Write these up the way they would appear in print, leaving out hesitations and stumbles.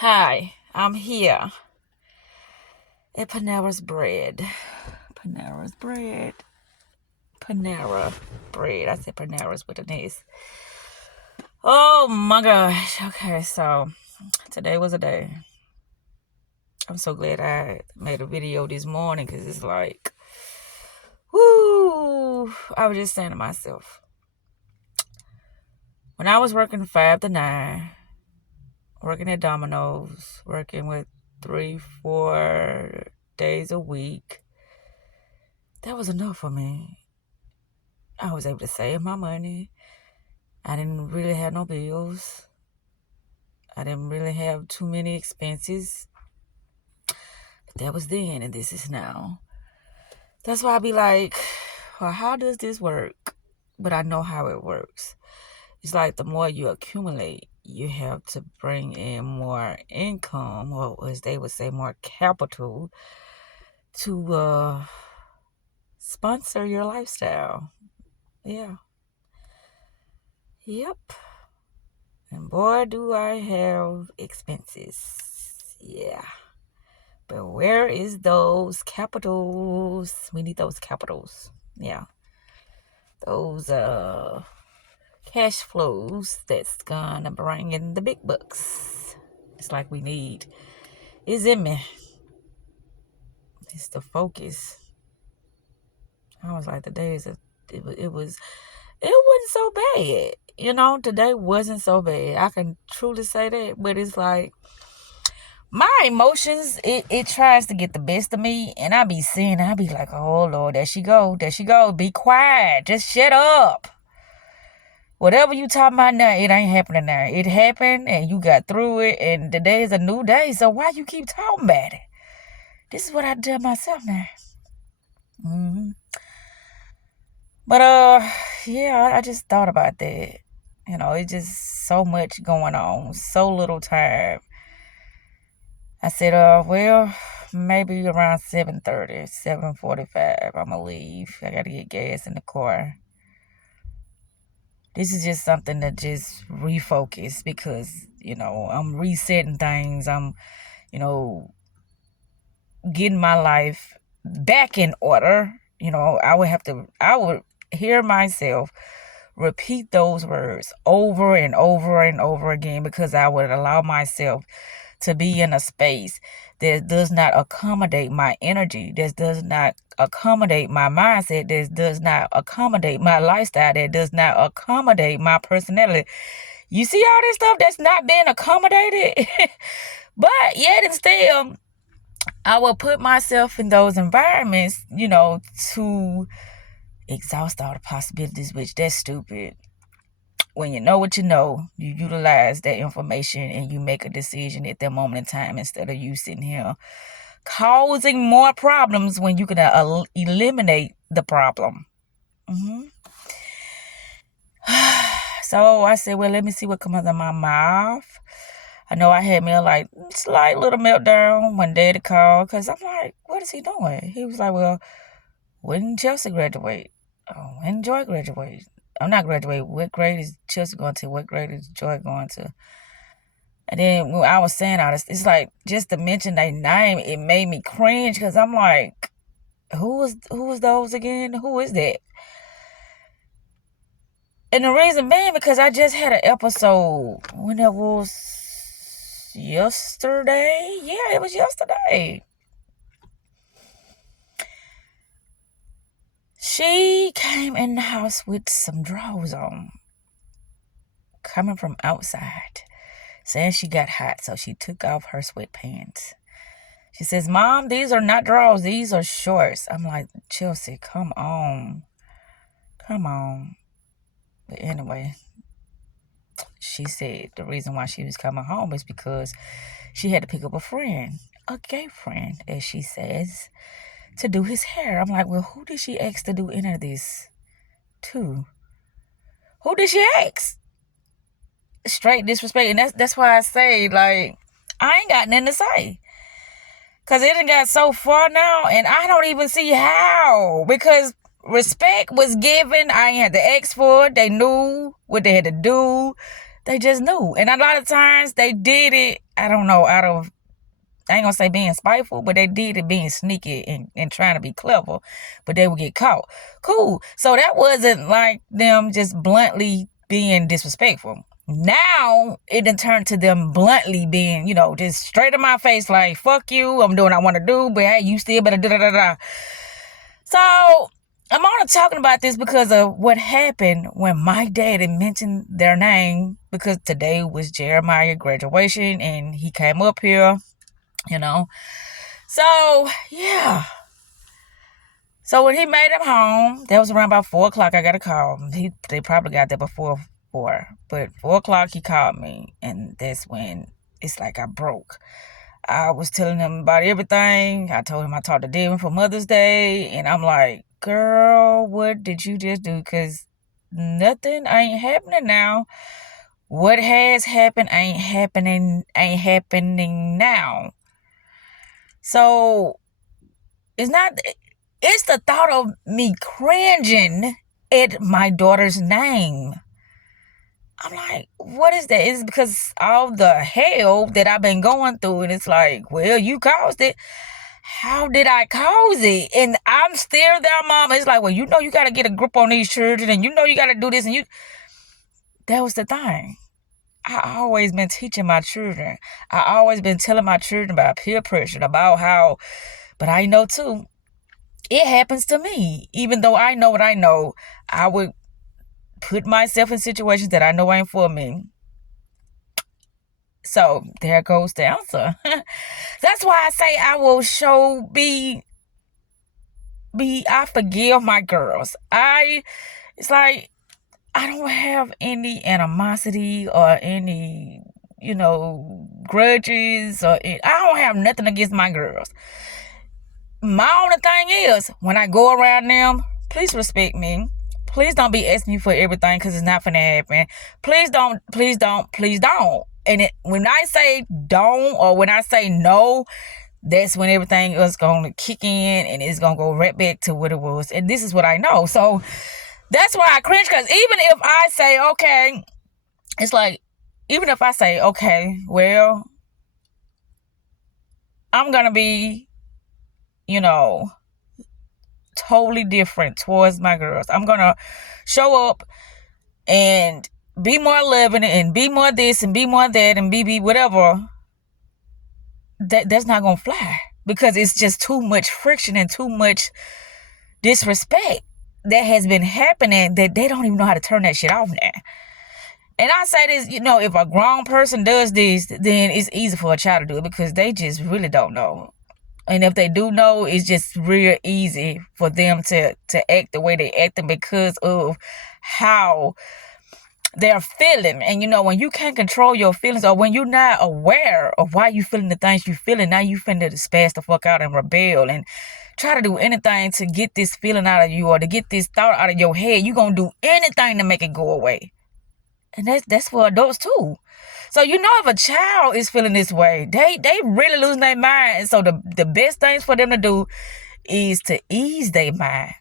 Hi, I'm here at Panera's Bread. Panera's Bread. Panera Bread. I said Panera's with an S. Oh my gosh. Okay, so today was a day. I'm so glad I made a video this morning because it's like, whoo. I was just saying to myself, when I was working 5 to 9, working at Domino's, working with 3-4 days a week, that was enough for me. I was able to save my money. I didn't really have no bills. I didn't really have too many expenses. But that was then and this is now. That's why I be like, well, how does this work? But I know how it works. It's like the more you accumulate, you have to bring in more income, or as they would say, more capital to sponsor your lifestyle. Yeah. Yep. And boy, do I have expenses. Yeah. But where is those capitals? We need those capitals. Yeah. Those cash flows that's gonna bring in the big bucks. It's like we need. It's in me. It's the focus. I was like, it wasn't so bad. Today wasn't so bad. I can truly say that, but it's like my emotions, it tries to get the best of me, and I be like, oh Lord, there she go, be quiet, just shut up. Whatever you talking about now, it ain't happening now. It happened, and you got through it, and today is a new day, so why you keep talking about it? This is what I did myself now. But yeah, I just thought about that. It's just so much going on, so little time. I said, well, maybe around 7:30, 7:45, I'm gonna leave. I gotta get gas in the car. This is just something to just refocus because, I'm resetting things. I'm, getting my life back in order. I would hear myself repeat those words over and over and over again because I would allow myself to be in a space that does not accommodate my energy, that does not accommodate my mindset, that does not accommodate my lifestyle, that does not accommodate my personality. You see all this stuff that's not being accommodated? But yet and still, I will put myself in those environments, to exhaust all the possibilities, which that's stupid. When you know what you know, you utilize that information and you make a decision at that moment in time instead of you sitting here causing more problems when you can eliminate the problem. So I said, well, let me see what comes out of my mouth. I know I had me a slight little meltdown when Daddy called because I'm like, what is he doing? He was like, well, when Chelsea graduate? Oh, when Joy graduate? I'm not graduating. What grade is Chelsea going to? What grade is Joy going to? And then when I was saying all this, it's like just to mention their name, it made me cringe because I'm like, who was those again? Who is that? And the reason being because I just had an episode when it was yesterday. Yeah, it was yesterday. She came in the house with some drawers on, coming from outside, saying she got hot, so she took off her sweatpants. She says, Mom, these are not drawers, these are shorts. I'm like, Chelsea, come on. But anyway, she said the reason why she was coming home is because she had to pick up a gay friend, as she says, to do his hair. I'm like, well, who did she ask to do any of this to? Who did she ask? Straight disrespect. And that's why I say, I ain't got nothing to say. Because it done got so far now, and I don't even see how. Because respect was given. I ain't had to ask for it. They knew what they had to do. They just knew. And a lot of times they did it, I don't know, out of, I ain't gonna say being spiteful, but they did it being sneaky and trying to be clever, but they would get caught. Cool. So that wasn't like them just bluntly being disrespectful. Now it done turned to them bluntly being, just straight in my face, like, fuck you, I'm doing what I want to do, but hey, you still better da-da-da-da. So I'm only talking about this because of what happened when my daddy mentioned their name, because today was Jeremiah's graduation and he came up here, So, yeah. So when he made it home, that was around about 4 o'clock, I got a call. They probably got there before 4. But 4 o'clock, he called me. And that's when it's like I broke. I was telling him about everything. I told him I talked to Devin for Mother's Day. And I'm like, girl, what did you just do? Because nothing ain't happening now. What has happened ain't happening now. So it's the thought of me cringing at my daughter's name. I'm like, what is that? It's because all the hell that I've been going through. And it's like, well, you caused it. How did I cause it? And I'm still there, Mama. It's like, well, you got to get a grip on these children. And you got to do this. And that was the thing. I always been teaching my children. I always been telling my children about peer pressure, about how, but I know too, it happens to me. Even though I know what I know, I would put myself in situations that I know ain't for me. So there goes the answer. That's why I say I will I forgive my girls. It's like, I don't have any animosity or any, grudges I don't have nothing against my girls. My only thing is, when I go around them, please respect me. Please don't be asking me for everything because it's not finna happen. Please don't. And when I say don't or when I say no, that's when everything is going to kick in and it's going to go right back to what it was. And this is what I know. So that's why I cringe, because even if I say, okay, it's like, even if I say, okay, well, I'm going to be, totally different towards my girls. I'm going to show up and be more loving and be more this and be more that and be whatever. That's not going to fly, because it's just too much friction and too much disrespect that has been happening that they don't even know how to turn that shit off now. And I say this, if a grown person does this, then it's easy for a child to do it, because they just really don't know. And if they do know, it's just real easy for them to act the way they acting because of how they're feeling. And when you can't control your feelings, or when you're not aware of why you feeling the things you feeling, now you finna spaz the fuck out and rebel and try to do anything to get this feeling out of you or to get this thought out of your head. You're gonna do anything to make it go away. And that's for adults too. So if a child is feeling this way, they really losing their mind. And so the best things for them to do is to ease their mind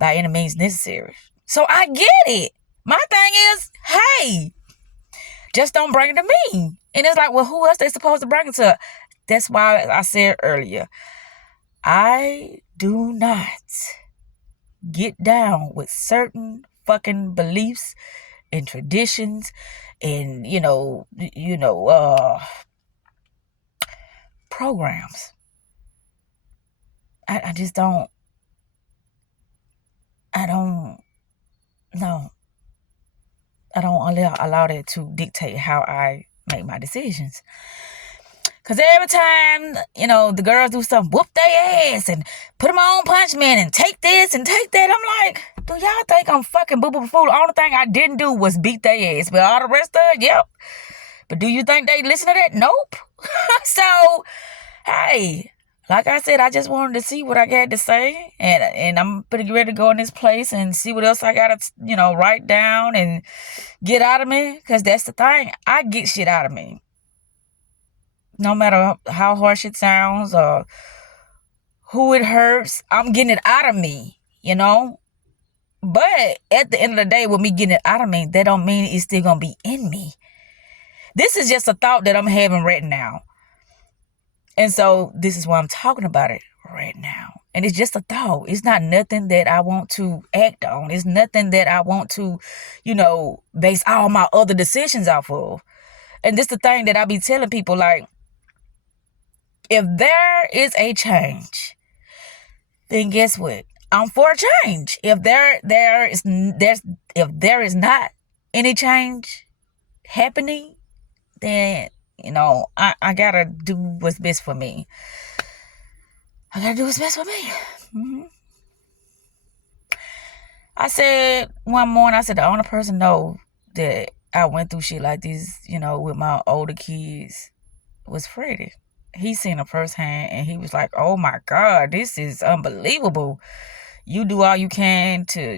by any means necessary. So I get it. My thing is, hey, just don't bring it to me. And it's like, well, who else they supposed to bring it to? That's why I said earlier, I do not get down with certain fucking beliefs and traditions and programs. I just don't. I don't allow that to dictate how I make my decisions. Because every time, the girls do something, whoop their ass and put them on Punch Man and take this and take that. I'm like, do y'all think I'm fucking boo-boo fool? The only thing I didn't do was beat their ass. But all the rest of it, yep. But do you think they listen to that? Nope. So, hey, like I said, I just wanted to see what I got to say. And I'm pretty ready to go in this place and see what else I got to, write down and get out of me. Because that's the thing. I get shit out of me. No matter how harsh it sounds or who it hurts, I'm getting it out of me, But at the end of the day, with me getting it out of me, that don't mean it's still gonna be in me. This is just a thought that I'm having right now. And so this is why I'm talking about it right now. And it's just a thought. It's not nothing that I want to act on. It's nothing that I want to, base all my other decisions off of. And this is the thing that I be telling people, like, if there is a change, then guess what? I'm for a change. If there is not any change happening, then I gotta do what's best for me. I gotta do what's best for me. Mm-hmm. I said one morning, the only person know that I went through shit like this, with my older kids was Freddie. He seen it firsthand and he was like, oh my God, this is unbelievable. You do all you can to,